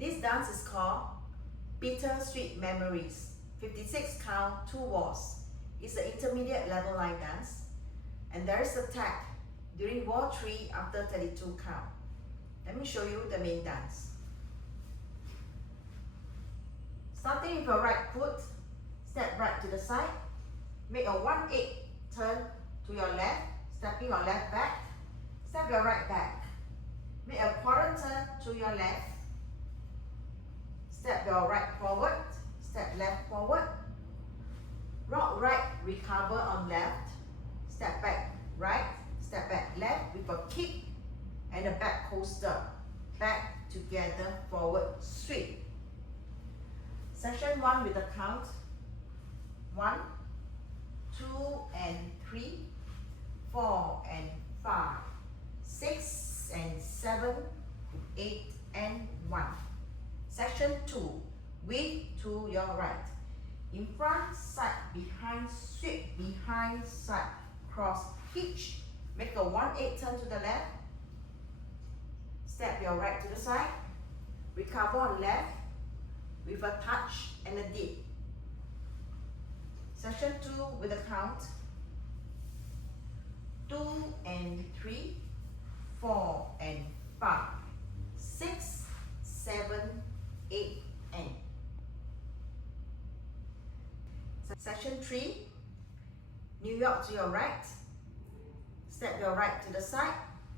This dance is called Bittersweet Memories. 56 count, 2 waltz. It's an intermediate level line dance. And there is a tag during wall 3 after 32 count. Let me show you the main dance. Starting with your right foot, step right to the side. Make a 1/8 turn to your left, stepping your left back. Step your right back. Make a quarter turn to your left. Step your right forward, step left forward. Rock right, recover on left. Step back right, step back left with a kick and a back coaster. Back together, forward, sweep. Section 1 with the count. 1, 2 and 3, 4 and 5, 6 and 7, 8 and 1. Section 2, with to your right. In front, side, behind, sweep, behind, side, cross, hitch. Make a 1/8 turn to the left. Step your right to the side. Recover on left with a touch and a dip. Section 2 with a count. 2 and 3, 4 and 5, 6, 7, 8 and. Section 3, New York to your right. Step your right to the side.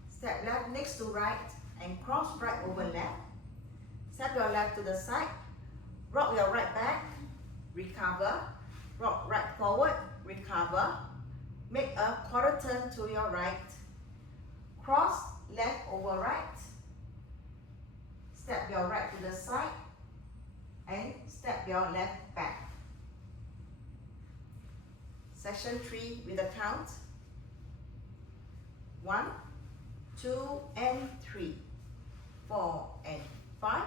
Step left next to right and cross right over left. Step your left to the side. Rock your right back. Recover. Rock right forward. Recover. Make a quarter turn to your right. Cross left over right. Step your right to the side and step your left back. Section 3 with a count. 1, 2 and 3, 4 and 5,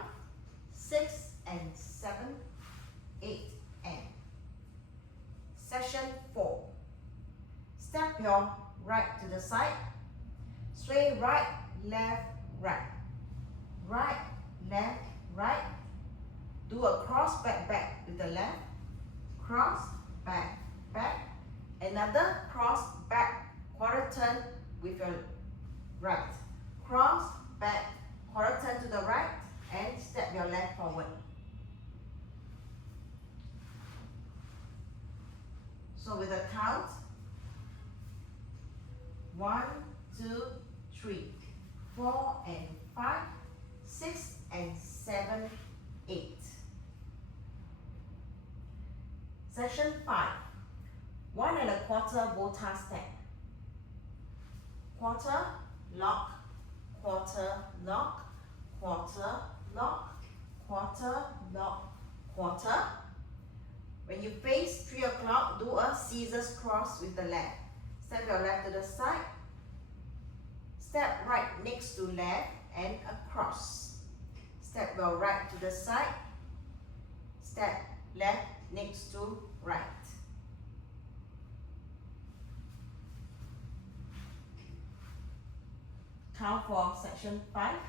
6 and 7, 8 and. Section 4. Step your right to the side. Sway right, left, right. Right, left, right. Do a cross back, back with the left. Cross, back, back. Another cross, back, quarter turn with your right. Cross, back, quarter turn to the right, and step your left forward. So with a count, 1, 2, 3, 4 and 5, 6 and 7, 8. Section 5. 1 1/4 botar step. Quarter, lock, quarter, lock, quarter, lock, quarter, lock, quarter. When you face 3 o'clock, do a scissors cross with the left. Step your left to the side. Step right next to left and across. Step your right to the side. Step left next to right. Count for section 5.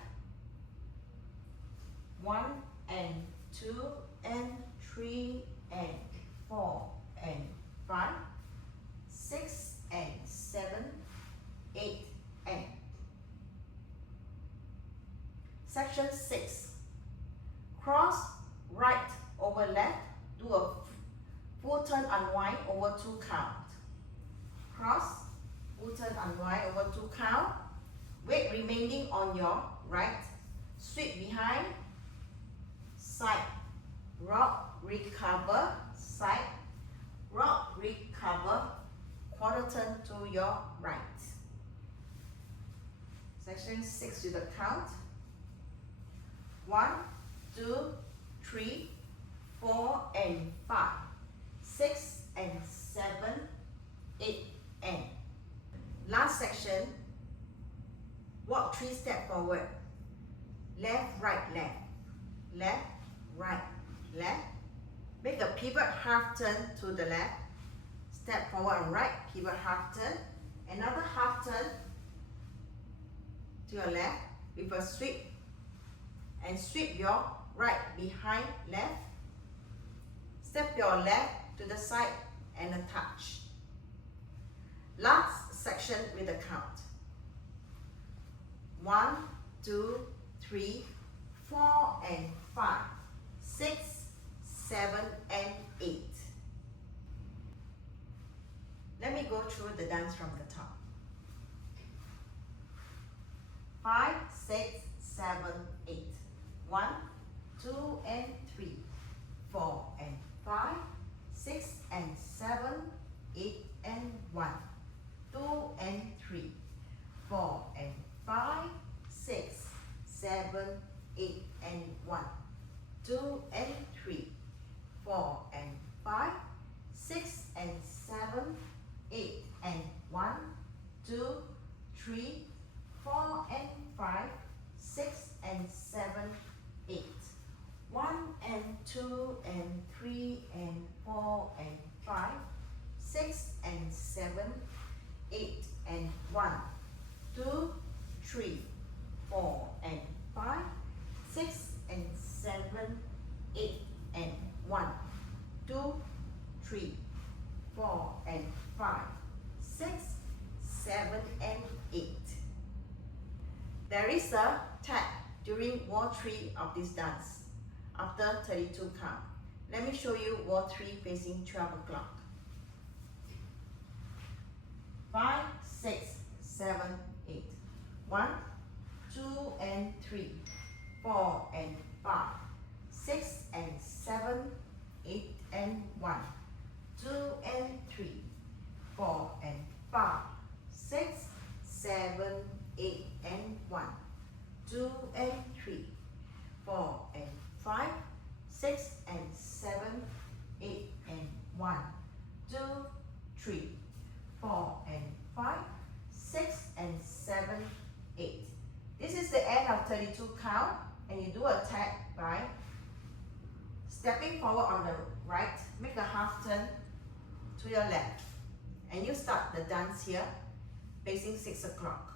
1 and 2 and 3 and 4 and 5, 6 and 7, 8 and. Section 6. Cross right over left. Do a full turn unwind over 2 count. Cross, full turn unwind over 2 count. Weight remaining on your right. Sweep behind. Side. Rock, recover. Side. Rock, recover. Quarter turn to your right. Section 6 with a count. 1, 2, 3, 4 and 5, 6 and 7, 8 and. Last section. Walk 3 steps forward. Left, right, left. Left, right, left. Make a pivot half turn to the left. Step forward and right, pivot half turn. Another half turn to your left with a sweep and sweep your right behind left. Step your left to the side and a touch. Last section with a count. 1, 2, 3, 4 and 5, 6, 7 and 8. Let me go through the dance from the top. 5, 6, 7, 8. 1, 2 and 3, 4 and 5, 6 and 7, 8 and 1, 2 and 3, 4 and 5, 6, 7, 8 and 1, 2 and 3, 4 and 5, 6 and 7, 8 and 1, 2, 3, 4 and 5, 6 and 7, 8. 1 and 2 and 3 and 4 and 5, 6 and 7, 8 and 1, 2, 3, 4 and 5, 6 and 7, 8 and 1, 2, 3, 4 and 5, 6, 7 and 8. There is a tap during wall 3 of this dance after 32 count. Let me show you wall 3 facing 12 o'clock. 5, 6, 7, 8. 1, 2 and 3, 4 and 5, 6 and 7, 8 and 1, 2 and 3, 4 and 5, 6, 7, 8 and 1, 2 and 3, 4 and 5, 6 and 7, 8 and 1, 2, 3, 4 and 5, 6 and 7, 8. This is the end of 32 count, and you do a tag by stepping forward on the right, make a half turn to your left, and you start the dance here facing 6 o'clock.